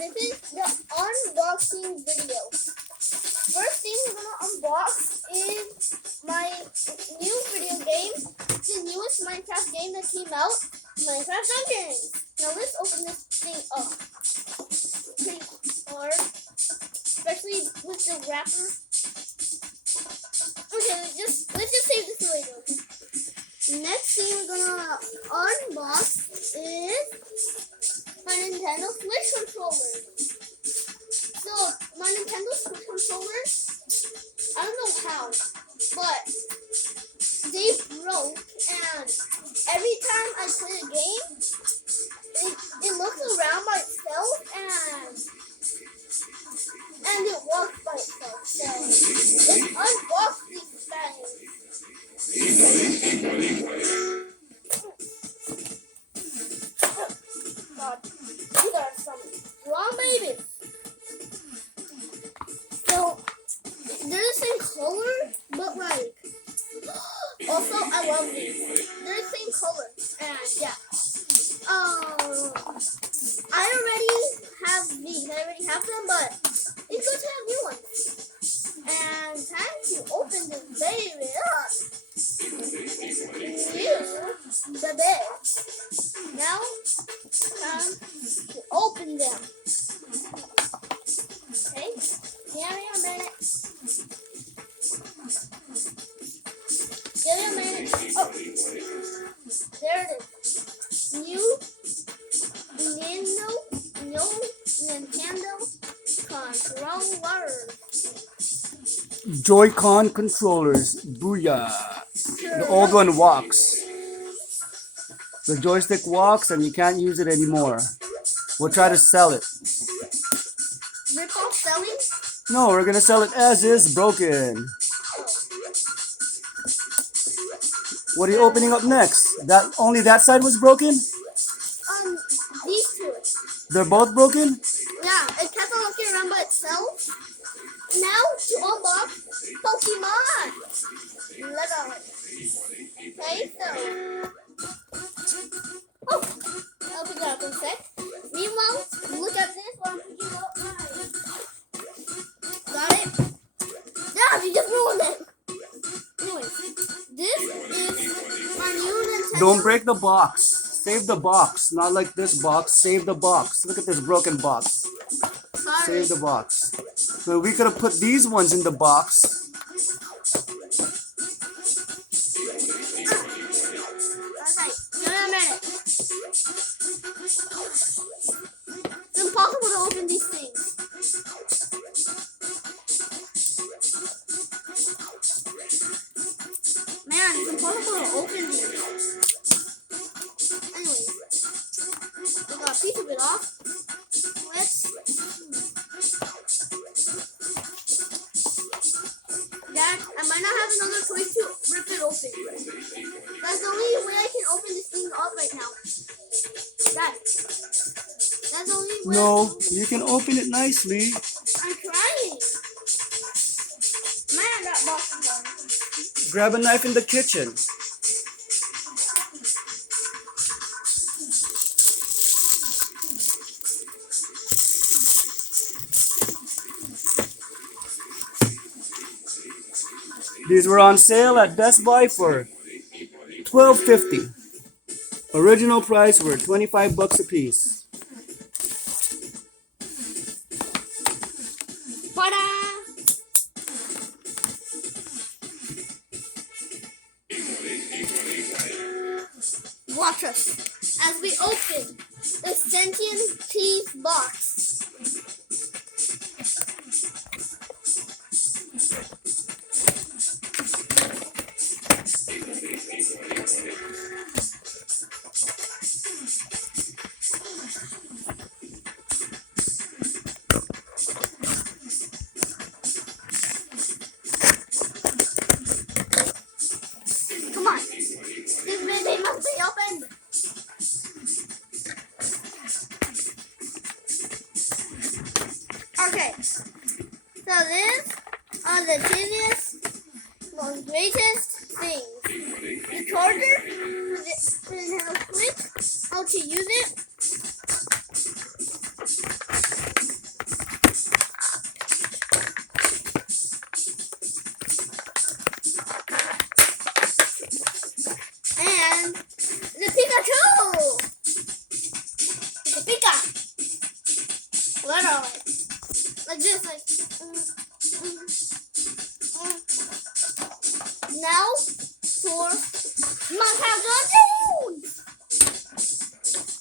this is the unboxing video. First thing we're gonna unbox is my new video game, the newest Minecraft game that came out, Minecraft Dungeons. Now let's open this thing up. Pretty hard, especially with the wrapper. Okay, let's just save this for later. Next thing we're gonna unbox is my Nintendo Switch controller. So my Nintendo Switch controller, I don't know how, but they broke, and every time I play a game, it looks around by itself and it walks by itself. So let's unbox these things. God, these are some strong babies. So they're the same color, but like also I love these. They're the same color, and yeah. I already have these. I already have them, but it's good to have new ones. And time to open this baby up. The bed. Now, time to open them. Okay, give me a minute. Give me a minute. Oh, there it is. New Nintendo controller. Joy-Con controllers. Booyah. The old one walks. The joystick walks and you can't use it anymore. We'll try to sell it. Rip off selling? No, we're gonna sell it as is, broken. What are you opening up next? Only that side was broken? These two. They're both broken? Yeah, it kept on looking around by itself. Now to unbox Pokemon. Lego. Okay, so. Oh, I'll pick it up in a sec. Meanwhile, look at this while I'm picking up mine. Got it? Yeah, you just ruined it. Anyways, this is my new Nintendo. Don't break the box. Save the box. Not like this box. Save the box. Look at this broken box. Sorry. Save the box. So we could have put these ones in the box. Okay, give me a minute. It's impossible to open these things. Man, it's impossible to open these. Anyways, we got a piece of it off. Dad, I might not have another choice to rip it open. That's the only way I can open this thing up right now. Dad, that's the only way. No, you can open it nicely. I'm trying. Man, that box is on. Grab a knife in the kitchen. These were on sale at Best Buy for $12.50. Original price were $25 a piece. Ta-da! Watch us as we open the sentient cheese box. Come on, this baby must be opened. Okay, so these are the tiniest, most greatest things. The charger for the Nintendo Switch, how to use it, Like this, like. Now for Minecraft Dungeons.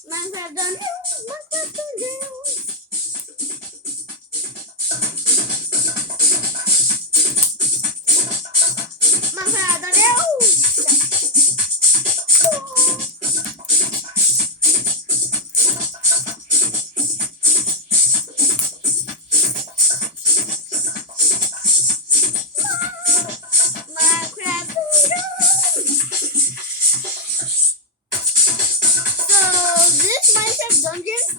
Minecraft Dungeons. Minecraft Dungeons. Minecraft Dungeons. Minecraft Dungeons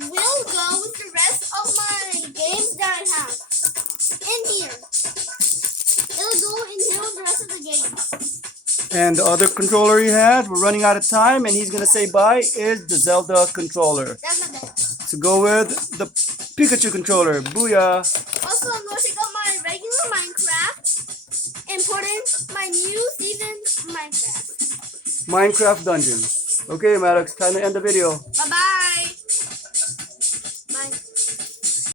will go with the rest of my games that I have in here. It'll go in here with the rest of the games. And the other controller he had, we're running out of time, and he's gonna say bye, is the Zelda controller. That's not bad. To go with the Pikachu controller. Booyah! Also, I'm going to take out my regular Minecraft and put in my new season Minecraft. Minecraft Dungeons. Okay, Maddox, time to end the video. Bye-bye.